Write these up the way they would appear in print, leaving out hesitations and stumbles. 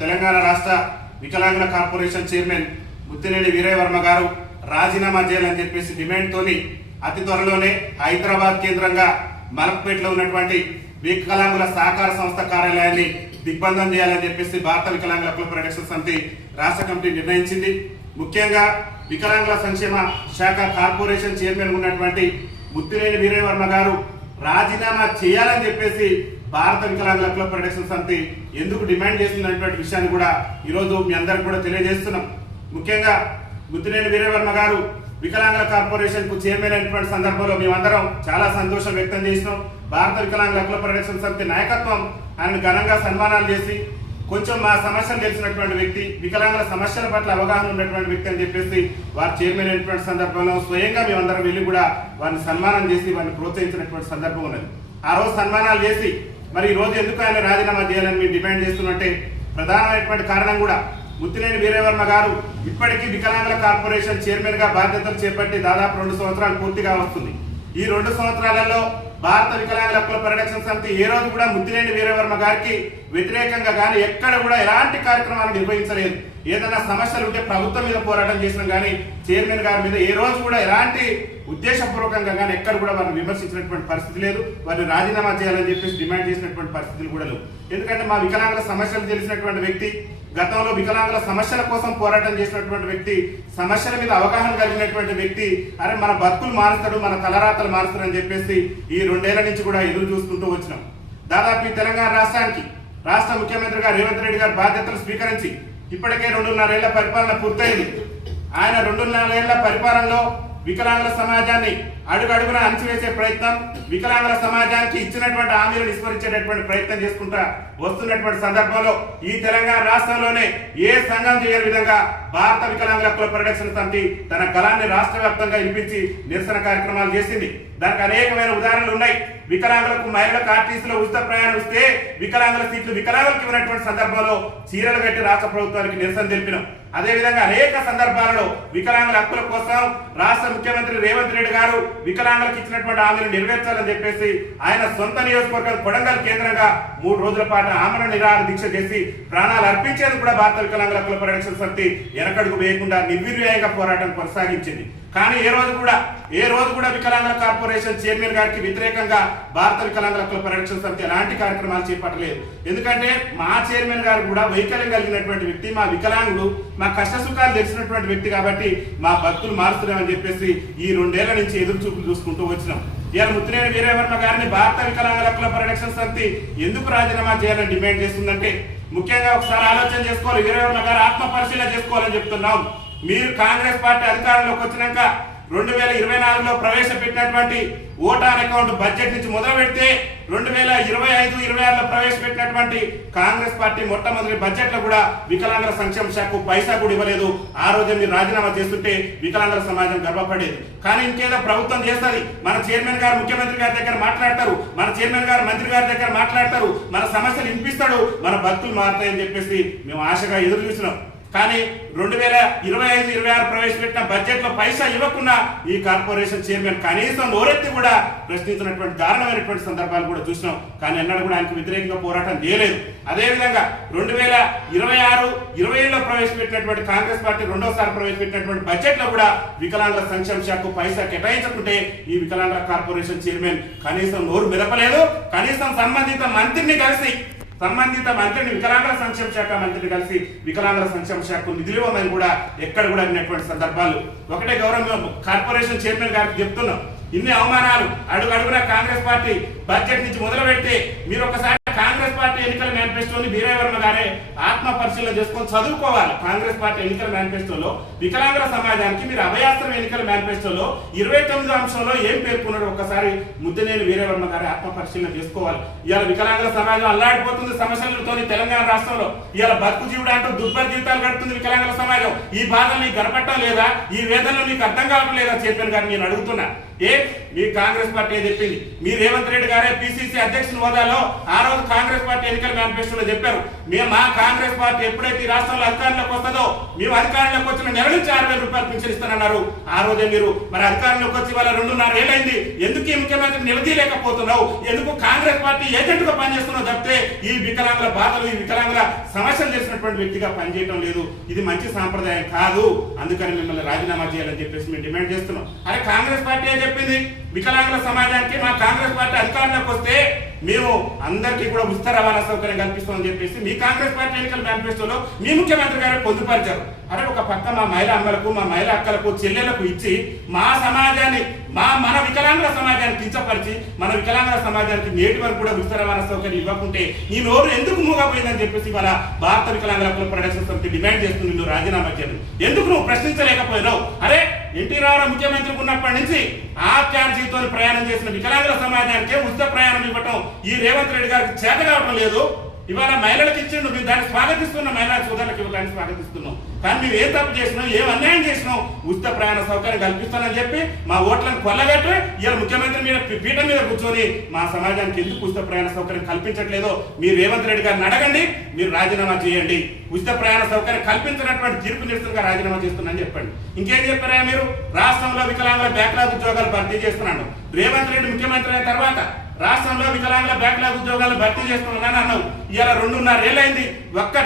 తెలంగాణ రాష్ట్ర వికలాంగుల corporation chairman Muttineni వీరయ్యవర్మ గారు రాజీనామా చేయాలని చెప్పేసి డిమాండ్ తోని అతి త్వరలోనే హైదరాబాద్ కేంద్రంగా మలక్పేటలో ఉన్నటువంటి వికలాంగుల సహకార సంస్థ కార్యాలయాన్ని దిగ్బంధం చేయాలని చెప్పేసి భారత వికలాంగుల హక్కుల పరిరక్షణ సమితి రాష్ట్ర కమిటీ నిర్ణయించింది. ముఖ్యంగా వికలాంగుల సంక్షేమ శాఖ కార్పొరేషన్ చైర్మన్ ఉన్నటువంటి ముత్తినేని వీరయ్యవర్మ గారు రాజీనామా చేయాలని చెప్పేసి భారత వికలాంగుల హక్కుల పరిరక్షణ సమితి ఎందుకు డిమాండ్ చేస్తున్నటువంటి విషయాన్ని కూడా ఈరోజు మీ అందరికి కూడా తెలియజేస్తున్నాం. ముఖ్యంగా ముత్తినేని వీరయ్యవర్మ గారు వికలాంగుల కార్పొరేషన్ కు చైర్మన్ అయినటువంటి సందర్భంలో మేమందరం చాలా సంతోషం వ్యక్తం చేసినాం. భారత వికలాంగుల హక్కుల పరిరక్షణ సమితి నాయకత్వం ఆయన ఘనంగా సన్మానాలు చేసి కొంచెం మా సమస్యలు తెలిసినటువంటి వ్యక్తి, వికలాంగుల సమస్యల పట్ల అవగాహన ఉన్నటువంటి వ్యక్తి అని చెప్పేసి వారు చైర్మన్ అయినటువంటి సందర్భంలో స్వయంగా మేమందరం వెళ్ళి కూడా వారిని సన్మానం చేసి వారిని ప్రోత్సహించినటువంటి సందర్భం ఉన్నది. ఆ రోజు సన్మానాలు చేసి మరి ఈ రోజు ఎందుకు ఆయన రాజీనామా చేయాలని మేము డిమాండ్ చేస్తున్నట్టే ప్రధానమైనటువంటి కారణం కూడా ముత్తినేని వీరయ్యవర్మ గారు ఇప్పటికీ వికలాంగుల కార్పొరేషన్ చైర్మన్ గా బాధ్యతలు చేపట్టి దాదాపు 2 సంవత్సరాలు పూర్తిగా వస్తుంది. ఈ 2 సంవత్సరాలలో భారత వికలాంగుల హక్కుల పరిరక్షణ సమితి ఏ రోజు కూడా ముత్తినేని వీరయ్యవర్మ గారికి వ్యతిరేకంగా కానీ ఎక్కడ కూడా ఎలాంటి కార్యక్రమాలు నిర్వహించలేదు. ఏదైనా సమస్యలు ఉంటే ప్రభుత్వం మీద పోరాటం చేసినాం కానీ చైర్మన్ గారి మీద ఏ రోజు కూడా ఎలాంటి ఉద్దేశపూర్వకంగా కానీ ఎక్కడ కూడా వారిని విమర్శించినటువంటి పరిస్థితి లేదు. వారిని రాజీనామా చేయాలని చెప్పేసి డిమాండ్ చేసినటువంటి పరిస్థితులు కూడా లేవు. ఎందుకంటే మా వికలాంగుల సమస్యలు తెలిసినటువంటి వ్యక్తి, గతంలో వికలాంగుల సమస్యల కోసం పోరాటం చేసినటువంటి వ్యక్తి, సమస్యల మీద అవగాహన కలిగినటువంటి వ్యక్తి, అరే మన బతుకులు మారుస్తాడు, మన తలరాతలు మారుస్తాడు అని చెప్పేసి ఈ 2 ఏళ్ల నుంచి కూడా ఎదురు చూసుకుంటూ వచ్చినాం. దాదాపు ఈ తెలంగాణ రాష్ట్రానికి రాష్ట్ర ముఖ్యమంత్రిగా రేవంత్ రెడ్డి గారు బాధ్యతలు స్వీకరించి ఇప్పటికే 2.5 ఏళ్ల పరిపాలన పూర్తయింది. ఆయన 2.5 ఏళ్ల పరిపాలనలో వికలాంగుల సమాజాన్ని అడుగడుగున అణచివేసే ప్రయత్నం, వికలాంగుల సమాజానికి ఇచ్చినటువంటి హామీలను విస్మరించేటటువంటి ప్రయత్నం చేసుకుంటా వస్తున్నటువంటి సందర్భంలో ఈ తెలంగాణ రాష్ట్రంలోనే ఏ సంఘం చేయని విధంగా భారత వికలాంగుల హక్కుల పరిరక్షణ సమితి తన గళాన్ని రాష్ట్ర వ్యాప్తంగా వినిపించి నిరసన కార్యక్రమాలు చేసింది. దానికి అనేకమైన ఉదాహరణలు ఉన్నాయి. వికలాంగులకు మహిళలకు ఆర్టీసీలో ఉచిత ప్రయాణం ఇస్తే వికలాంగుల సీట్లు వికలాంగులకు ఇవ్వనటువంటి సందర్భంలో చీరలు కట్టి రాష్ట్ర ప్రభుత్వానికి నిరసన తెలిపినాం. అదేవిధంగా అనేక సందర్భాలలో వికలాంగుల హక్కుల కోసం రాష్ట్ర ముఖ్యమంత్రి రేవంత్ రెడ్డి గారు వికలాంగులకు ఇచ్చినటువంటి హామీలు నెరవేర్చాలని చెప్పేసి ఆయన సొంత నియోజకవర్గం కొడంగల్ కేంద్రంగా 3 రోజుల పాటు ఆమరణ నిరాహార దీక్ష చేసి ప్రాణాలు అర్పించేందుకు కూడా భారత వికలాంగుల హక్కుల పరిరక్షణ సమితి వెనకడుగు వేయకుండా నిర్వీర్యంగా పోరాటం కొనసాగించింది. కానీ ఏ రోజు కూడా వికలాంగుల కార్పొరేషన్ చైర్మన్ గారికి వ్యతిరేకంగా భారత వికలాంగుల హక్కుల పరిరక్షణ సమితి ఎలాంటి కార్యక్రమాలు చేపట్టలేదు. ఎందుకంటే మా చైర్మన్ గారు కూడా వైకల్యం కలిగినటువంటి వ్యక్తి, మా వికలాంగుడు, మా కష్ట సుఖాలు తెలిసినటువంటి వ్యక్తి కాబట్టి మా భక్తులు మారుస్తున్నామని చెప్పేసి ఈ 2 ఏళ్ల నుంచి ఎదురు చూపులు చూసుకుంటూ వచ్చినాం. ఇవాళ ముత్తినేని వీరయ్యవర్మ గారిని భారత వికలాంగుల హక్కుల పరిరక్షణ సమితి ఎందుకు రాజీనామా చేయాలని డిమాండ్ చేస్తుందంటే ముఖ్యంగా ఒకసారి ఆలోచన చేసుకోవాలి. వీరయ్యవర్మ గారు ఆత్మ పరిశీలన చేసుకోవాలని చెప్తున్నాం. మీరు కాంగ్రెస్ పార్టీ అధికారంలోకి వచ్చినాక 2024లో ప్రవేశపెట్టినటువంటి ఓటాన్ అకౌంట్ బడ్జెట్ నుంచి మొదలు పెడితే 2025-26లో ప్రవేశపెట్టినటువంటి కాంగ్రెస్ పార్టీ మొట్టమొదటి బడ్జెట్ లో కూడా వికలాంగుల సంక్షేమ శాఖకు పైసా కూడా ఇవ్వలేదు. ఆ రోజే మీరు రాజీనామా చేస్తుంటే వికలాంగుల సమాజం గర్వపడేది. కానీ ఇంకేదో ప్రభుత్వం చేస్తుంది, మన చైర్మన్ గారు ముఖ్యమంత్రి గారి దగ్గర మాట్లాడతారు, మన చైర్మన్ గారు మంత్రి గారి దగ్గర మాట్లాడతారు, మన సమస్యలు వినిపిస్తాడు, మన బతుకులు మారుతాయని చెప్పేసి మేము ఆశగా ఎదురు చూసినాం. కానీ 2025-26 ప్రవేశపెట్టిన బడ్జెట్ లో పైసా ఇవ్వకుండా ఈ కార్పొరేషన్ చైర్మన్ కనీసం నోరెత్తి కూడా ప్రశ్నించినటువంటి దారుణమైనటువంటి సందర్భాలు కూడా చూసినాం. కానీ ఎన్నడూ కూడా ఆయనకు వ్యతిరేకంగా పోరాటం చేయలేదు. అదేవిధంగా 2026-27లో ప్రవేశపెట్టినటువంటి కాంగ్రెస్ పార్టీ 2వసారి ప్రవేశపెట్టినటువంటి బడ్జెట్ లో కూడా వికలాంగుల సంక్షేమ శాఖకు పైసా కేటాయించకుంటే ఈ వికలాంగుల కార్పొరేషన్ చైర్మన్ కనీసం నోరు మెదపలేదు. కనీసం సంబంధిత మంత్రిని వికలాంగుల సంక్షేమ శాఖ మంత్రిని కలిసి వికలాంగుల సంక్షేమ శాఖకు నిధులు ఇవ్వమని కూడా ఎక్కడ కూడా అన్నటువంటి సందర్భాలు. ఒకటే గౌరవ కార్పొరేషన్ చైర్మన్ గారికి చెప్తున్నాం, ఇన్ని అవమానాలు అడుగడుగునా కాంగ్రెస్ పార్టీ బడ్జెట్ నుంచి మొదలు పెడితే మీరు ఒకసారి కాంగ్రెస్ పార్టీ ఎన్నికల మేనిఫెస్టోని వీరయ్యవర్మ గారే ఆత్మ పరిశీలన చేసుకొని చదువుకోవాలి. కాంగ్రెస్ పార్టీ ఎన్నికల మేనిఫెస్టోలో వికలాంగుల సమాజానికి మీరు అభయాస్త్రం ఎన్నికల మేనిఫెస్టోలో 29వ అంశంలో ఏం పేర్కొన్నాడో ఒకసారి ముత్తినేని వీరయ్యవర్మ గారి ఆత్మ పరిశీలన చేసుకోవాలి. ఇవాళ వికలాంగుల సమాజం అల్లాడిపోతుంది సమస్యలతో తెలంగాణ రాష్ట్రంలో. ఇవాళ బతుకు జీవుడు అంటూ దుర్భర జీవితాలు గడుపుతుంది వికలాంగుల సమాజం. ఈ బాధలు నీకు గడపట్టం లేదా? ఈ వేదనలు నీకు అర్థం కావడం లేదా? చైర్మన్ గారు నేను అడుగుతున్నా. మీ కాంగ్రెస్ పార్టీ చెప్పింది, మీ రేవంత్ రెడ్డి గారే పిసిసి అధ్యక్షుని హోదాలో ఆ రోజు కాంగ్రెస్ పార్టీ ఎన్నికల మేనిఫెస్టోలో చెప్పారు. మా కాంగ్రెస్ పార్టీ ఎప్పుడైతే ఈ రాష్ట్రంలో అధికారంలోకి వస్తుందో మేము అధికారంలోకి వచ్చిన నెల నుంచి 6,000 రూపాయలు పింఛన్ ఇస్తానన్నారు. ఆ రోజే మీరు మరి అధికారంలోకి వచ్చి వాళ్ళ 2.5 ఏళ్ళైంది. ఎందుకు ఈ ముఖ్యమంత్రి నిలదీయలేకపోతున్నావు? ఎందుకు కాంగ్రెస్ పార్టీ ఏజెంట్ గా పనిచేస్తున్నావు తప్పితే ఈ వికలాంగుల బాధలు, ఈ వికలాంగుల సమస్యలు చేసినటువంటి వ్యక్తిగా పనిచేయడం లేదు. ఇది మంచి సాంప్రదాయం కాదు. అందుకని మిమ్మల్ని రాజీనామా చేయాలని చెప్పేసి మేము డిమాండ్ చేస్తున్నాం. అరే కాంగ్రెస్ పార్టీ ఏం చెప్పింది? వికలాంగుల సమాజానికి మా కాంగ్రెస్ పార్టీ అధికారంలోకి వస్తే మేము అందరికీ కూడా ఉచిత రవాణా సౌకర్యం కల్పిస్తామని చెప్పేసి మీ కాంగ్రెస్ పార్టీ ఎన్నికల మేనిఫెస్టోలో మీ ముఖ్యమంత్రి గారు పొందుపరిచారు. అరే ఒక పక్క మా మహిళా అమ్మలకు, మా మహిళా అక్కలకు, చెల్లెలకు ఇచ్చి మా సమాజాన్ని, మన వికలాంగుల సమాజాన్ని కించపరిచి మన వికలాంగుల సమాజానికి నేటి వరకు కూడా ఉచిత రవాణా సౌకర్యం ఇవ్వకుంటే నీ నోరు ఎందుకు మూగపోయిందని చెప్పేసి మన భారత వికలాంగుల హక్కుల పరిరక్షణ సమితి డిమాండ్ చేస్తుంది. నువ్వు రాజీనామా చేయాలి. ఎందుకు నువ్వు ప్రశ్నించలేకపోయినావు? అరే ఎన్టీ రామారావు ముఖ్యమంత్రి ఉన్నప్పటి నుంచి ఆప్యార్జీతో ప్రయాణం చేసిన వికలాంగుల సమాజానికి ఉచిత ప్రయాణం ఇవ్వటం ఈ రేవంత్ రెడ్డి గారికి చేత కావటం లేదు. ఇవాళ మహిళలకు ఇచ్చిండు, మేము దాన్ని స్వాగతిస్తున్నాం, మహిళా సోదరులకు ఇవ్వడానికి స్వాగతిస్తున్నాం. కానీ మేము ఏం తప్పు చేసినాం, ఏం అన్యాయం చేసినాం? ఉచిత ప్రయాణ సౌకర్యం కల్పిస్తానని చెప్పి మా ఓట్లను కొల్లగట్టి ఇలా ముఖ్యమంత్రి మీద పీఠం మీద కూర్చొని మా సమాజానికి ఎందుకు ఉచిత ప్రయాణ సౌకర్యం కల్పించట్లేదో మీరు రేవంత్ రెడ్డి గారిని అడగండి. మీరు రాజీనామా చేయండి. ఉచిత ప్రయాణ సౌకర్యం కల్పించినటువంటి తీర్పు నిరసనగా రాజీనామా చేస్తున్నానని చెప్పండి. ఇంకేం చెప్పారా మీరు? రాష్ట్రంలో వికలాంగుల బ్యాక్లాగ్ ఉద్యోగాలు భర్తీ చేస్తున్నాను. రేవంత్ రెడ్డి ముఖ్యమంత్రి అయిన తర్వాత రాష్ట్రంలో వికలాంగుల బ్యాక్లాగ్ ఉద్యోగాలు భర్తీ చేస్తున్నానని అన్నావు. ఇలా 2.5 ఏళ్ళైంది. ఒక్క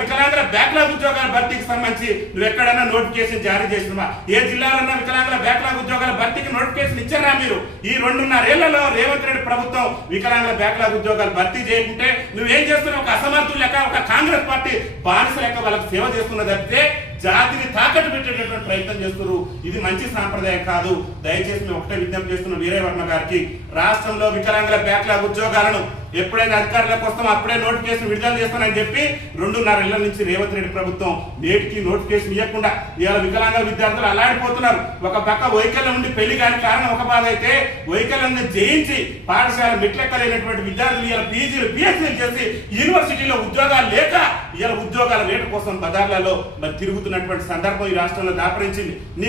వికలాంగుల బ్యాక్లాగ్ ఉద్యోగాల భర్తీకి సంబంధించి నువ్వు ఎక్కడైనా నోటిఫికేషన్ జారీ చేసినవా? ఏ జిల్లాలో వికలాంగుల బ్యాక్లాగ్ ఉద్యోగాల భర్తీకి నోటిఫికేషన్ ఇచ్చారా మీరు? ఈ 2.5 ఏళ్లలో రేవంత్ రెడ్డి ప్రభుత్వం వికలాంగుల బ్యాక్లాగ్ ఉద్యోగాలు భర్తీ చేయకుంటే నువ్వేం చేస్తున్నావు? ఒక అసమర్థులు లెక్క, ఒక కాంగ్రెస్ పార్టీ బానిస లెక్క వాళ్ళకి సేవ చేస్తున్నది తప్పితే జాతిని తాకట్టు పెట్టేటటువంటి ప్రయత్నం చేస్తున్నారు. ఇది మంచి సాంప్రదాయం కాదు. దయచేసి మేము ఒకటే విజ్ఞప్తి చేస్తున్నాం వీరయ్య వర్మ గారికి, రాష్ట్రంలో వికలాంగుల బ్యాక్లాగ్ ఉద్యోగాలను ఎప్పుడైతే అధికారులకు వస్తామో అప్పుడే నోటిఫికేషన్ విడుదల చేస్తానని చెప్పి 2.5 ఏళ్ల నుంచి రేవంత్ రెడ్డి ప్రభుత్వం నేటికి నోటిఫికేషన్ ఇవ్వకుండా ఇవాళ వికలాంగ విద్యార్థులు అల్లాడిపోతున్నారు. ఒక పక్క వైకల్యం ఉండి పెళ్లి కాని కారణం ఒక బాధ అయితే, వైకల్యాన్ని జయించి పాఠశాల మెట్లెక్కలేనటువంటి విద్యార్థులు ఇలా పీజీలు, పిహెచ్డీలు చేసి యూనివర్సిటీలో ఉద్యోగాలు లేక ఇలా ఉద్యోగాల వేట కోసం బజార్లలో తిరుగుతున్నటువంటి సందర్భం ఈ రాష్ట్రంలో దాపరించింది. నీ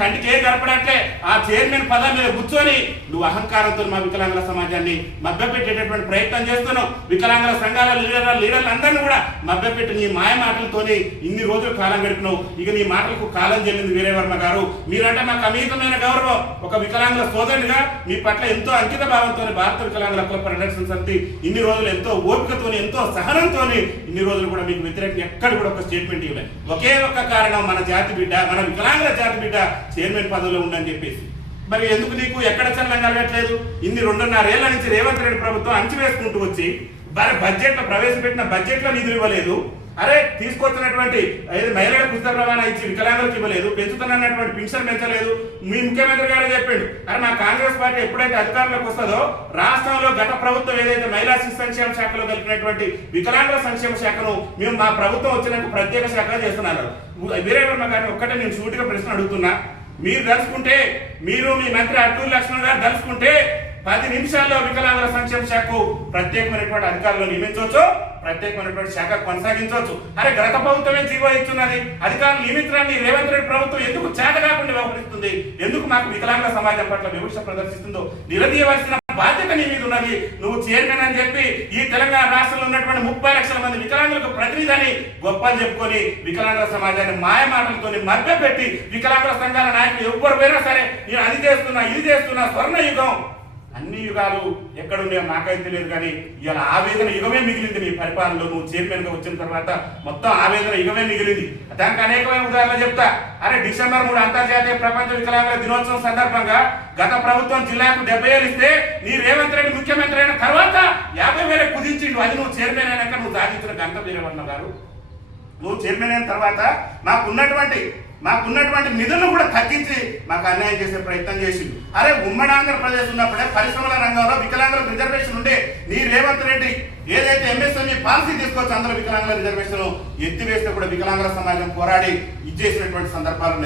కంటికి ఏ గడపడంటే ఆ చైర్మన్ పదవి మీద కూర్చొని నువ్వు అహంకారంతో మా వికలాంగుల సమాజాన్ని మభ్యపెట్టేటటువంటి ప్రయత్నం చేస్తున్నావు. వికలాంగుల సంఘాల లీడర్లు అందరినీ కూడా మభ్యపెట్టి నీ మాయ మాటలతోని ఇన్ని రోజులు కాలం గడిపినావు. ఇక నీ మాటలకు కాలం చెల్లింది వీరయ్య వర్మ గారు. మీరంటే మాకు అమితమైన గౌరవం. ఒక వికలాంగుల సోదరునిగా మీ పట్ల ఎంతో అంకిత భావంతో భారత వికలాంగుల హక్కుల పరిరక్షణ సమితి ఇన్ని రోజులు ఎంతో ఓపికతోని, ఎంతో సహనంతో ఇన్ని రోజులు కూడా మీకు వ్యతిరేకంగా ఎక్కడ కూడా ఒక స్టేట్మెంట్ ఇవ్వలేదు. ఒకే ఒక్క కారణం, మన జాతి బిడ్డ, మన వికలాంగుల జాతి బిడ్డ చైర్మన్ పదవిలో ఉందని చెప్పేసి. మరి ఎందుకు నీకు ఎక్కడ చలనం కలగట్లేదు? ఇన్ని 2.5 ఏళ్ల నుంచి రేవంత్ రెడ్డి ప్రభుత్వం అంచివేసుకుంటూ వచ్చి బడ్జెట్ లో ప్రవేశపెట్టిన బడ్జెట్ లో నిధులు ఇవ్వలేదు. అరే తీసుకొచ్చినటువంటి మహిళలకు ఉచిత రవాణా ఇచ్చి వికలాంగులకు ఇవ్వలేదు, పెంచుతున్నటువంటి పెన్షన్ పెంచలేదు. మీ ముఖ్యమంత్రి గారు చెప్పాడు. అరే మా కాంగ్రెస్ పార్టీ ఎప్పుడైతే అధికారంలోకి వస్తుందో రాష్ట్రంలో గత ప్రభుత్వం ఏదైతే మహిళా శిశు సంక్షేమ శాఖలో కలిపినటువంటి వికలాంగుల సంక్షేమ శాఖను మేము మా ప్రభుత్వం వచ్చినాక ప్రత్యేక శాఖగా చేస్తున్నారు. వీరయ్య వర్మ గారిని ఒక్కటే నేను సూటిగా ప్రశ్న అడుగుతున్నా. మీరు దలుచుకుంటే, మీరు మీ మంత్రి అడ్డూరి లక్ష్మణ్ గారు దలుచుకుంటే 10 నిమిషాల్లో వికలాంగుల సంక్షేమ శాఖకు ప్రత్యేకమైనటువంటి అధికారులు నియమించవచ్చు, ప్రత్యేకమైనటువంటి శాఖ కొనసాగించవచ్చు. అరే గత ప్రభుత్వమే జీవో ఇస్తున్నది, అధికారులు నియమించడాన్ని రేవంత్ రెడ్డి ప్రభుత్వం ఎందుకు చేత కాకుండా వ్యవహరిస్తుంది? ఎందుకు మాకు వికలాంగుల సమాజం పట్ల వివక్ష ప్రదర్శిస్తుందో నిలదీయవలసిన బాధ్యత నీ మీద ఉన్నది. నువ్వు చైర్మన్ అని చెప్పి ఈ తెలంగాణ రాష్ట్రంలో ఉన్నటువంటి 30 లక్షల మంది వికలాంగులకు ప్రతినిధిని గొప్పలు చెప్పుకొని వికలాంగుల సమాజాన్ని మాయ మాటలతో మభ్యపెట్టి వికలాంగుల సంఘాల నాయకులు ఎవ్వరు పోయినా సరే నేను అది చేస్తున్నా, ఇది చేస్తున్నా, స్వర్ణ యుగం, అన్ని యుగాలు ఎక్కడున్నాయో నాకైతే తెలియదు. కానీ ఇలా ఆవేదన యుగమే మిగిలింది నీ పరిపాలనలో. నువ్వు చైర్మన్ గా వచ్చిన తర్వాత మొత్తం ఆవేదన యుగమే మిగిలింది. దానికి అనేకమైన ఉదాహరణలు చెప్తా. అరే డిసెంబర్ 3 అంతర్జాతీయ ప్రపంచ వికలాంగుల దినోత్సవం సందర్భంగా గత ప్రభుత్వం జిల్లాకు 70,000 ఇస్తే నీ రేవంత్ రెడ్డి ముఖ్యమంత్రి అయిన తర్వాత 50,000 కుదించిండు. అది నువ్వు చైర్మన్ అయినాక నువ్వు సాధించిన ఘనత వీరయ్య వర్మ గారు. నువ్వు చైర్మన్ అయిన తర్వాత మాకున్నటువంటి నిధులను కూడా తగ్గించి మాకు అన్యాయం చేసే ప్రయత్నం చేసింది. అరే ఉమ్మడి ఆంధ్రప్రదేశ్ ఉన్నప్పుడే పరిశ్రమల రంగంలో వికలాంగులకు రిజర్వేషన్ ఉండే నీ రేవంత్ రెడ్డి ఏదైతే ఎంఎస్ఎంఈ పాలసీ తీసుకొచ్చి అందులో వికలాంగుల రిజర్వేషన్ ఎత్తివేస్తే కూడా వికలాంగుల సమాజం పోరాడి ఇచ్చేసినటువంటి సందర్భాలు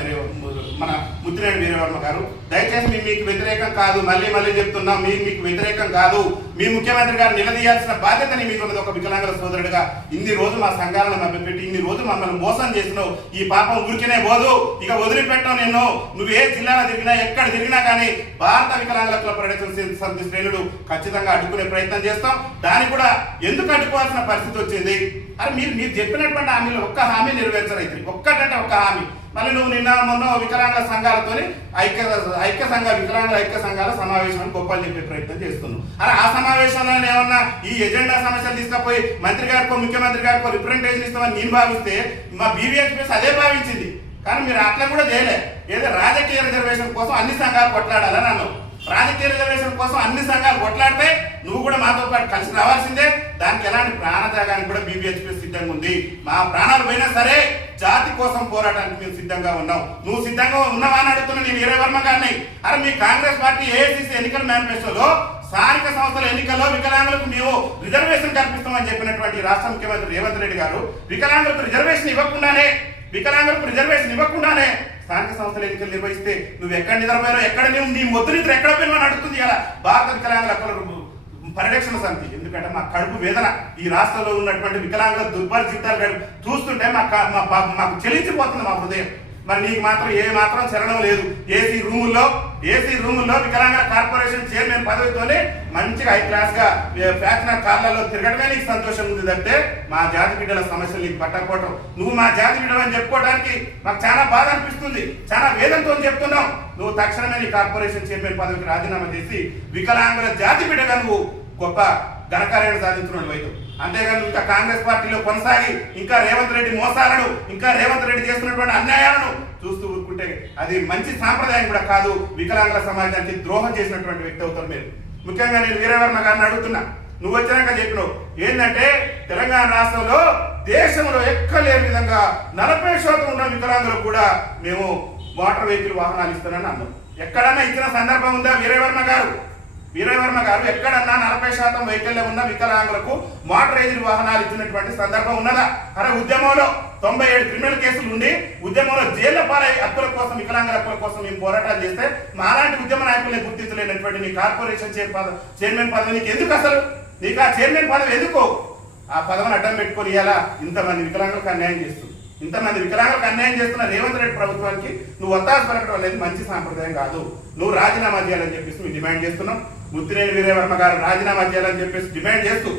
మన ముద్దినేని వీరయ్య వర్మ గారు. దయచేసి మీకు వ్యతిరేకం కాదు, మళ్ళీ చెప్తున్నాం, మీకు వ్యతిరేకం కాదు. మీ ముఖ్యమంత్రి గారు నిలదీయాల్సిన బాధ్యతని మీకు ఉన్నది. ఒక వికలాంగుల సోదరుడిగా ఇన్ని రోజులు మా సంఘాలను మభ్యపెట్టి ఇన్ని రోజులు మమ్మల్ని మోసం చేసినావు. ఈ పాపం ఊరికినే పోదు, ఇక వదిలిపెట్టావు. నేను నువ్వు ఏ జిల్లాలో తిరిగినా ఎక్కడ తిరిగినా కానీ భారత వికలాంగుల హక్కుల పరిరక్షణ సమితి శ్రేణులు ఖచ్చితంగా అడ్డుకునే ప్రయత్నం చేస్తాం. దానికి కూడా ఎందుకు అడ్డుకోవాల్సిన పరిస్థితి వచ్చింది? అరే మీరు చెప్పినటువంటి హామీలు ఒక్క హామీ నెరవేర్చరైతే, ఒక్కటంటే ఒక్క హామీ. మళ్ళీ నువ్వు నిన్న మొన్న వికలాంగుల సంఘాలతో వికలాంగుల ఐక్య సంఘాల సమావేశాన్ని గొప్పలు చెప్పే ప్రయత్నం చేస్తున్నావు. అరే ఆ సమావేశంలో ఏమన్నా ఈ ఎజెండా సమస్యలు తీసుకుపోయి మంత్రి గారికో ముఖ్యమంత్రి గారికో రిప్రజెంటేషన్ ఇస్తామని నేను భావిస్తే మా బీవీఎస్పీఎస్ అదే భావించింది. కానీ మీరు అట్లా కూడా చేయలే. ఏదో రాజకీయ రిజర్వేషన్ కోసం అన్ని సంఘాలు కొట్లాడాలని అన్నావు. రాజకీయ రిజర్వేషన్ కోసం అన్ని సంఘాలు కొట్లాడితే నువ్వు కూడా మాతో పాటు కలిసి రావాల్సిందే. దానికి ఎలాంటి ప్రాణత్యాగానికి కూడా బీబీహెచ్పీ సిద్ధంగా ఉంది. మా ప్రాణాలు పోయినా సరే జాతి కోసం పోరాటానికి మేము సిద్ధంగా ఉన్నాం. నువ్వు సిద్ధంగా ఉన్నావా అని అడుగుతున్నా నేను వీరయ్య వర్మ గారిని. అరే మీ కాంగ్రెస్ పార్టీ ఏఐసీసీ ఎన్నికల మేనిఫెస్టోలో స్థానిక సంస్థల ఎన్నికల్లో వికలాంగులకు మేము రిజర్వేషన్ కల్పిస్తామని చెప్పినటువంటి రాష్ట్ర ముఖ్యమంత్రి రేవంత్ రెడ్డి గారు వికలాంగులకు రిజర్వేషన్ ఇవ్వకుండానే స్థానిక సంస్థల ఎన్నికలు నిర్వహిస్తే నువ్వు ఎక్కడ నిద్రపోయారో, ఎక్కడ నీ మొద్దు నిద్ర ఎక్కడ పోయినా అని అడుగుతుంది ఇలా భారత వికలాంగుల హక్కుల పరిరక్షణ సమితి. ఎందుకంటే మా కడుపు వేదన, ఈ రాష్ట్రంలో ఉన్నటువంటి వికలాంగుల దుర్భర జీవితాలు చూస్తుంటే మాకు చెల్లించిపోతుంది మా హృదయం. మరి నీకు మాత్రం ఏ మాత్రం శరణం లేదు. ఏసీ రూముల్లో వికలాంగుల కార్పొరేషన్ చైర్మన్ పదవితోనే మంచిగా హై క్లాస్ గా ఫ్యాషనర్ కార్లలో తిరగడమే నీకు సంతోషం ఉంది. అంటే మా జాతి బిడ్డల సమస్యలు నీకు పట్టకపోవటం, నువ్వు మా జాతి బిడ్డలని చెప్పుకోవడానికి మాకు చాలా బాధ అనిపిస్తుంది, చాలా వేదంతో చెప్తున్నాం. నువ్వు తక్షణమే నీ కార్పొరేషన్ చైర్మన్ పదవికి రాజీనామా చేసి వికలాంగుల జాతి బిడ్డగా నువ్వు గొప్ప ఘనకార్యాలు సాధించిన వైపు. అంతేగాని ఇంకా కాంగ్రెస్ పార్టీలో కొనసాగి ఇంకా రేవంత్ రెడ్డి మోసాలను, ఇంకా రేవంత్ రెడ్డి చేస్తున్నటువంటి అన్యాయాలను చూస్తూ ఊరుకుంటే అది మంచి సాంప్రదాయం కూడా కాదు. వికలాంగుల సమాజానికి ద్రోహం చేసినటువంటి వ్యక్తి అవుతారు మీరు. ముఖ్యంగా నేను వీరయ్య వర్మ గారిని అడుగుతున్నా, నువ్వు వచ్చినాక చెప్పినావు ఏంటంటే తెలంగాణ రాష్ట్రంలో దేశంలో ఎక్కలేని విధంగా 40% ఉన్న వికలాంగులకు కూడా మేము మోటార్ వెహికల్ వాహనాలు ఇస్తానని అన్నాం. ఎక్కడన్నా ఇచ్చిన సందర్భం ఉందా వీరయ్య వర్మ గారు ఎక్కడన్నా 40% వెహికల్లో ఉన్న వికలాంగులకు మోటరైజ్డ్ వాహనాలు ఇచ్చినటువంటి సందర్భం ఉన్నదా? అరే ఉద్యమంలో 97 క్రిమినల్ కేసులు ఉండి ఉద్యమంలో జైళ్ల పాలై హక్కుల కోసం, వికలాంగుల హక్కుల కోసం మేము పోరాటాలు చేస్తే మాలాంటి ఉద్యమ నాయకుల్ని గుర్తించలేనటువంటి నీ కార్పొరేషన్ చైర్మన్ పదవి నీకు ఎందుకు? అసలు నీకు ఆ చైర్మన్ పదవి ఎందుకు? ఆ పదవిని అడ్డం పెట్టుకొని ఇలా ఇంతమంది వికలాంగులకు అన్యాయం చేస్తున్న రేవంత్ రెడ్డి ప్రభుత్వానికి నువ్వు ఒత్తాసు పలకడం అనేది మంచి సాంప్రదాయం కాదు. నువ్వు రాజీనామా చేయాలని చెప్పేసి మేము డిమాండ్ చేస్తున్నాం. ముత్తినేని వీరయ్య వర్మ గారు రాజీనామా చేయాలని చెప్పేసి డిమాండ్ చేస్తూ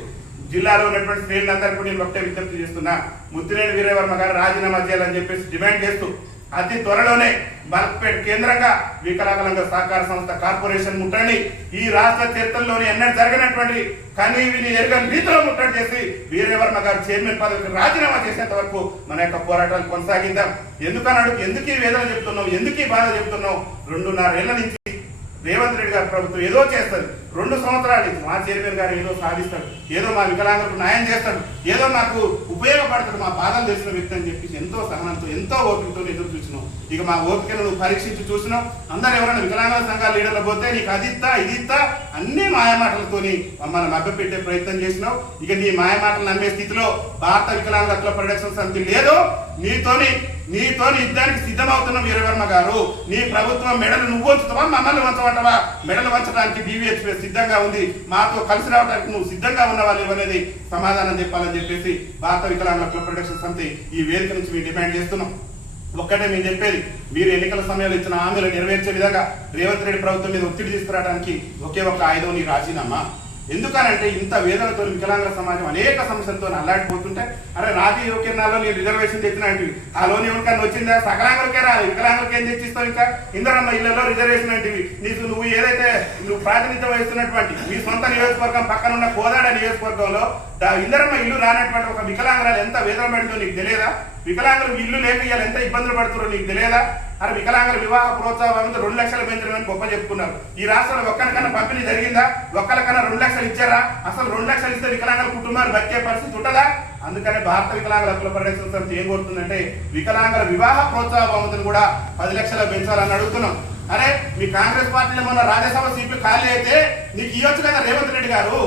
జిల్లాలో ఉన్నటువంటి శ్రేణులందరికీ నేను ఒకటే విజ్ఞప్తి చేస్తున్నా, ముత్తినేని వీరయ్య వర్మ గారు రాజీనామా చేయాలని చెప్పేసి డిమాండ్ చేస్తూ అతి త్వరలోనే మలక్పేట కేంద్రంగా వికలాంగుల సహకార సంస్థ కార్పొరేషన్ ముట్టండి ఈ రాష్ట్ర చరిత్రలోనే ఎన్నడూ జరగనటువంటి కానీ ఎరగని రీతిలో ముట్టడి చేసి వీరయ్య వర్మ గారు చైర్మన్ పదవికి రాజీనామా చేసేంత వరకు మన యొక్క పోరాటాలు కొనసాగిద్దాం. ఎందుకు ఈ వేదన చెప్తున్నావు, ఎందుకు ఈ బాధ చెప్తున్నావు? 2.5 ఏళ్ల నుంచి రేవంత్ రెడ్డి గారి ప్రభుత్వం ఏదో చేస్తుంది. 2 సంవత్సరాల నుంచి మా చైర్మన్ గారు ఏదో సాధిస్తాడు, ఏదో మా వికలాంగులకు న్యాయం చేస్తాడు, ఏదో మాకు ఉపయోగపడతాడు, మా బాధలు తెలిసిన వ్యక్తి అని చెప్పి ఎంతో సహనంతో ఎంతో ఓపికతో ఎదురు చూసినావు. ఇక మా ఓపికను నువ్వు పరీక్షించి చూసినావు. అందరు ఎవరైనా వికలాంగుల సంఘాల లీడర్లు పోతే నీకు అది ఇస్తా అన్ని మాయమాటలతోని మమ్మల్ని మభ్యపెట్టే ప్రయత్నం చేసినావు. ఇక నీ మాయమాటలు నమ్మే స్థితిలో భారత వికలాంగుల హక్కుల పరిరక్షణ సమితి లేదు. నీతోని యుద్ధానికి సిద్ధమవుతున్న వీరయ్య వర్మ గారు, నీ ప్రభుత్వం మెడలు నువ్వు వంచుతావా, మమ్మల్ని వంచమంటావా? మెడలు వంచడానికి బీవీహెచ్పీ సిద్ధంగా ఉంది. మాతో కలిసి రావడానికి నువ్వు సిద్ధంగా ఉన్నవాళ్ళు అనేది సమాధానం చెప్పాలని చెప్పేసి భారత వికలాంగుల హక్కుల పరిరక్షణ సమితి ఈ వేదిక నుంచి మేము డిమాండ్ చేస్తున్నాం. ఒక్కటే మేము చెప్పేది, మీరు ఎన్నికల సమయంలో ఇచ్చిన హామీలు నెరవేర్చే విధంగా రేవంత్ రెడ్డి ప్రభుత్వం మీద ఒత్తిడి తీసుకురావడానికి ఒకే ఒక ఆయుధం నీ రాజీనామా. ఎందుకనంటే ఇంత వేదనతో వికలాంగుల సమాజం అనేక సమస్యలతో అల్లాడిపోతుంటే అరే రాజీవ్ యోగ్యనాల్లో నేను రిజర్వేషన్ తెచ్చినట్టు ఆ లోన్ ఎవరికన్నా వచ్చిందా? సకలాంగులకే రాదు, వికలాంగులకి ఏం తెచ్చిస్తావు? ఇంకా ఇందరమ్మ ఇళ్లలో రిజర్వేషన్ అంటే నువ్వు ఏదైతే ప్రాతినిధ్యం వహిస్తున్నటువంటి మీ సొంత నియోజకవర్గం పక్కన ఉన్న కోదాడ నియోజకవర్గంలో ఇందరమ్మ ఇల్లు రానటువంటి ఒక వికలాంగురాలు ఎంత వేదన పడుతుందో నీకు తెలియదా? వికలాంగులు ఇల్లు లేక ఇవాళ ఎంత ఇబ్బందులు పడుతున్నారో నీకు తెలియదా? అరే వికలాంగుల వివాహ ప్రోత్సాహం 2 లక్షలు పెంచడం గొప్ప చెప్పుకున్నారు. ఈ రాష్ట్రంలో ఒక్కరికన్నా పంపిణీ జరిగిందా? ఒక్కరికన్నా 2 లక్షలు ఇచ్చారా? అసలు 2 లక్షలు ఇస్తే వికలాంగుల కుటుంబాలు బతికే పరిస్థితి ఉంటుందా? అందుకనే భారత వికలాంగుల హక్కుల పరిరక్షణ సమితి ఏం కోరుతుందంటే వికలాంగుల వివాహ ప్రోత్సాహ బహుమతిని కూడా 10 లక్షలు పెంచాలని అడుగుతున్నాం. అరే మీ కాంగ్రెస్ పార్టీలో మొన్న రాజ్యసభ సీట్లు ఖాళీ అయితే నీకు ఇవ్వచ్చు కదా రేవంత్ రెడ్డి గారు.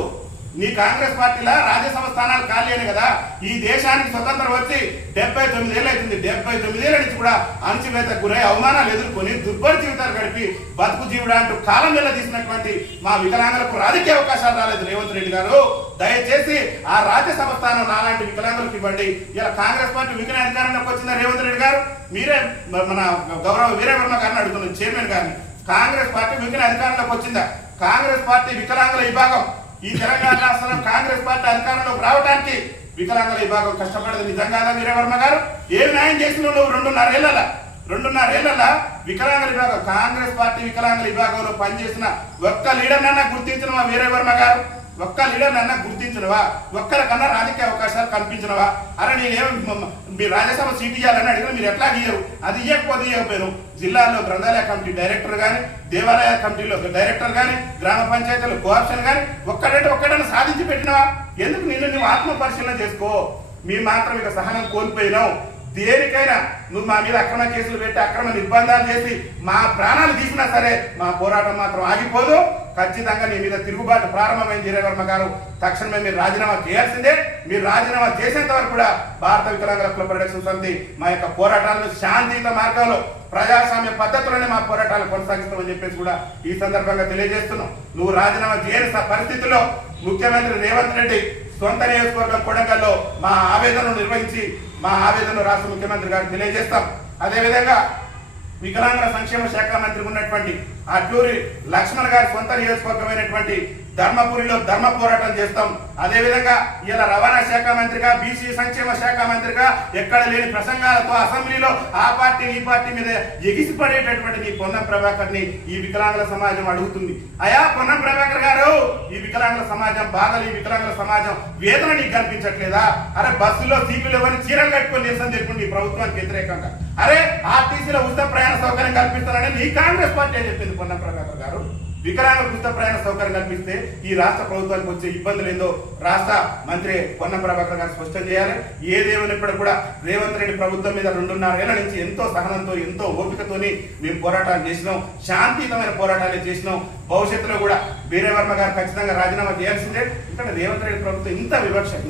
నీ కాంగ్రెస్ పార్టీలో రాజ్యసభ స్థానాలు ఖాళీ అయినాయి కదా. ఈ దేశానికి స్వతంత్రం వచ్చి 79 ఏళ్ళు అవుతుంది. 79 ఏళ్ళ నుంచి కూడా అణచివేతకు గురై అవమానాలు ఎదుర్కొని దుర్భర జీవితాలు గడిపి బతుకు జీవుడు అంటూ కాలం వెళ్ళ తీసినటువంటి మా వికలాంగులకు రాజకీయ అవకాశాలు రాలేదు రేవంత్ రెడ్డి గారు. దయచేసి ఆ రాజ్యసభ స్థానం నాలాంటి వికలాంగులకు ఇవ్వండి. ఇలా కాంగ్రెస్ పార్టీ వికలాంగ అధికారంలోకి వచ్చిందా రేవంత్ రెడ్డి గారు? మీరే మన గౌరవ వీరయ్య వర్మ గారిని అడుగుతున్నారు, చైర్మన్ గారిని. కాంగ్రెస్ పార్టీ వికలాంగ అధికారంలోకి వచ్చిందా? కాంగ్రెస్ పార్టీ వికలాంగుల విభాగం ఈ తెలంగాణ రాష్ట్రంలో కాంగ్రెస్ పార్టీ అధికారంలోకి రావడానికి వికలాంగుల విభాగం కష్టపడదు నిజంగా వీరవర్మ గారు? ఏం న్యాయం చేసిన నువ్వు 2.5 ఏళ్ల వికలాంగుల విభాగం కాంగ్రెస్ పార్టీ వికలాంగుల విభాగంలో పనిచేసిన ఒక్క లీడర్ నన్నా గుర్తించిన వీరవర్మ గారు? ఒక్క లీడర్ నన్నా గుర్తించినవా? ఒక్కరికన్నా రాజకీయ అవకాశాలు కల్పించినవా? అరే నేనేం మీరు రాజ్యసభ సీట్ ఇవ్వాలని అడిగిన మీరు ఎట్లా ఇయ్యరు? అది ఇవ్వకపోతే ఇవ్వకపోయాను. జిల్లాలో గ్రంథాలయ కమిటీ డైరెక్టర్ కానీ, దేవాలయ కమిటీలో డైరెక్టర్ కానీ, గ్రామ పంచాయతీలో కోఆప్షన్ కానీ ఒక్కడైనా సాధించి పెట్టినవా? ఎందుకు నువ్వు ఆత్మ పరిశీలన చేసుకో. మేము మాత్రం ఇక సహనం కోల్పోయినాం. దేనికైనా నువ్వు మా మీద అక్రమ కేసులు పెట్టి అక్రమ నిర్బంధాలు చేసి మా ప్రాణాలు తీసినా సరే మా పోరాటం మాత్రం ఆగిపోదు. ఖచ్చితంగా నీ మీద తిరుగుబాటు ప్రారంభమైంది వీరవర్మ గారు. తక్షణమే మీరు రాజీనామా చేయాల్సిందే. మీరు రాజీనామా చేసేంత వరకు కూడా భారత వికలాంగుల కుల పరిరక్షణ సమితి మా యొక్క పోరాటాలను శాంతియుత మార్గంలో ప్రజాస్వామ్య పద్ధతులనే మా పోరాటాలు కొనసాగిస్తామని చెప్పేసి కూడా ఈ సందర్భంగా తెలియజేస్తున్నాం. నువ్వు రాజీనామా చేయని పరిస్థితుల్లో ముఖ్యమంత్రి రేవంత్ రెడ్డి సొంత నియోజకవర్గం కొడంగల్లో మా ఆవేదనను నిర్వహించి మా ఆవేదనను రాష్ట్ర ముఖ్యమంత్రి గారికి తెలియజేస్తాం. అదేవిధంగా వికలాంగుల సంక్షేమ శాఖ మంత్రి ఉన్నటువంటి అడ్లూరి లక్ష్మణ్ గారి సొంత నియోజకవర్గమైనటువంటి ధర్మపురిలో ధర్మ పోరాటం చేస్తాం. అదేవిధంగా ఇలా రవాణా శాఖ మంత్రిగా, బీసీ సంక్షేమ శాఖ మంత్రిగా ఎక్కడ లేని ప్రసంగాలతో అసెంబ్లీలో ఆ పార్టీ ఈ పార్టీ మీద ఎగిసిపడేటటువంటి నీ పొన్నం ప్రభాకర్ ని ఈ వికలాంగుల సమాజం అడుగుతుంది. అయా పొన్నం ప్రభాకర్ గారు, ఈ వికలాంగుల సమాజం బాధలు, ఈ వికలాంగుల సమాజం వేదన నీకు కనిపించట్లేదా? అరే బస్సులో సీట్లు ఎవరిని చీరలు కట్టుకొని నిరసన తెలుపుకుంది ఈ ప్రభుత్వానికి వ్యతిరేకంగా. అరే ఆర్టీసీలో ఉచిత ప్రయాణ సౌకర్యం కల్పిస్తారని నీ కాంగ్రెస్ పార్టీ చెప్పింది పొన్నం ప్రభాకర్ గారు. వికలాంగులకు ఉచిత ప్రయాణ సౌకర్యం కల్పిస్తే ఈ రాష్ట్ర ప్రభుత్వానికి వచ్చే ఇబ్బందులు ఏందో రాష్ట్ర మంత్రి పొన్నం ప్రభాకర్ గారు స్పష్టం చేయాలి. ఏదేమైనప్పటికీ కూడా రేవంత్ రెడ్డి ప్రభుత్వం మీద 2.5 ఏళ్ల నుంచి ఎంతో సహనంతో ఎంతో ఓపికతోని మేము పోరాటాలు చేసినాం. శాంతియుతమైన పోరాటాలే చేసినాం. భవిష్యత్తులో కూడా వీరవర్మ గారు ఖచ్చితంగా రాజీనామా చేయాల్సిందే. ఇక్కడ రేవంత్ రెడ్డి ప్రభుత్వం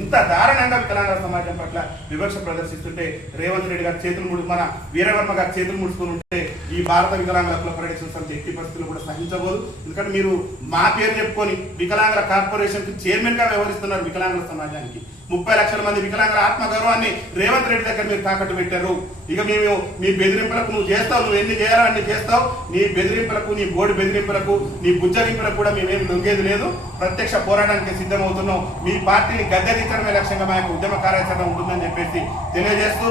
ఇంత దారుణంగా వికలాంగుల సమాజం పట్ల వివక్ష ప్రదర్శిస్తుంటే రేవంత్ రెడ్డి గారు మన వీరవర్మ గారు చేతులు ముడుచుకుని ఉంటే ఈ భారత వికలాంగుల కుల పరిరక్షణ సమితి ఎట్టి పరిస్థితులు కూడా సహించబోదు. ఎందుకంటే మీరు మా పేరు చెప్పుకొని వికలాంగుల కార్పొరేషన్ చైర్మన్ గా వ్యవహరిస్తున్నారు. వికలాంగుల సమాజానికి 30 లక్షల మంది వికలాంగుల ఆత్మగౌరవాన్ని రేవంత్ రెడ్డి దగ్గర మీరు తాకట్టు పెట్టారు. ఇక మేము మీ బెదిరింపులకు నువ్వు చేస్తావు, నువ్వు ఎన్ని చేయాలో అన్ని చేస్తావు. నీ బెదిరింపులకు, నీ బోర్డు బెదిరింపులకు, నీ బుజ్జగింపులకు కూడా మేమేమి లొంగేది లేదు. ప్రత్యక్ష పోరాటానికి సిద్ధమవుతున్నాం. మీ పార్టీని గద్దెదించడమే లక్ష్యంగా మా యొక్క ఉద్యమ కార్యాచరణ ఉంటుందని చెప్పేసి తెలియజేస్తూ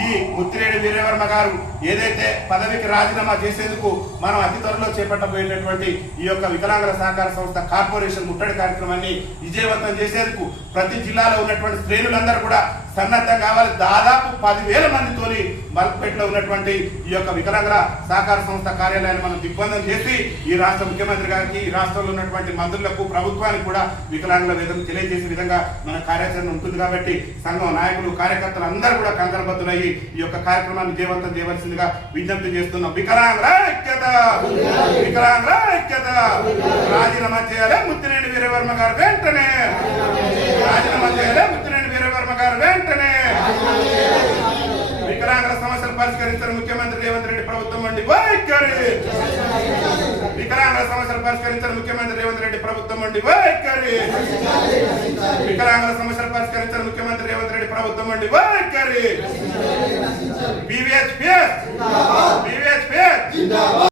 ఈ ముత్తిరెడ్డి వీరవర్మ గారు ఏదైతే పదవికి రాజీనామా చేసేందుకు మనం అతి త్వరలో చేపట్టబోయేటటువంటి ఈ యొక్క వికలాంగుల సహకార సంస్థ కార్పొరేషన్ ముట్టడి కార్యక్రమాన్ని విజయవంతం చేసేందుకు ప్రతి జిల్లాలో ఉన్నటువంటి శ్రేణులందరూ కూడా సన్నద్ధం కావాలి. దాదాపు 10,000 మందితోని మల్పేటలో ఉన్నటువంటి ఈ యొక్క వికలాంగుల సహకార సంస్థ కార్యాలయాన్ని మనం దిగ్బంధం చేసి ఈ రాష్ట్ర ముఖ్యమంత్రి గారికి, ఈ రాష్ట్రంలో ఉన్నటువంటి మంత్రులకు, ప్రభుత్వానికి కూడా వికలాంగుల వేదన తెలియజేసే విధంగా మన కార్యాచరణ ఉంటుంది. కాబట్టి సంఘం నాయకులు, కార్యకర్తలు అందరూ కూడా కంకణబద్దులయ్యి ఈ యొక్క కార్యక్రమాన్ని విజయవంతం చేయవలసిందిగా విజ్ఞప్తి చేస్తున్నాం. వికలాంగుల ఐక్యత, వికలాంగుల ఐక్యత. రాజీనామా చేయాలి ముత్తిరెడ్డి వీరవర్మ గారు వెంటనే. రాజీనామా చేయాలి ముత్తిరెడ్డి వీరవర్మ గారు వెంటనే. వికలాంగుల సమస్యలు పరిష్కరించిన ముఖ్యమంత్రి రేవంత్ రెడ్డి ప్రభుత్వం వంటి వైఖరి. వికలాంగుల సమస్యలు పరిష్కరించిన ముఖ్యమంత్రి రేవంత్ రెడ్డి ప్రభుత్వం వంటి వైఖరి. వికలాంగుల సమస్యలు పరిష్కరించిన ముఖ్యమంత్రి రేవంత్ రెడ్డి ప్రభుత్వం వంటి వైఖరి. BVHPS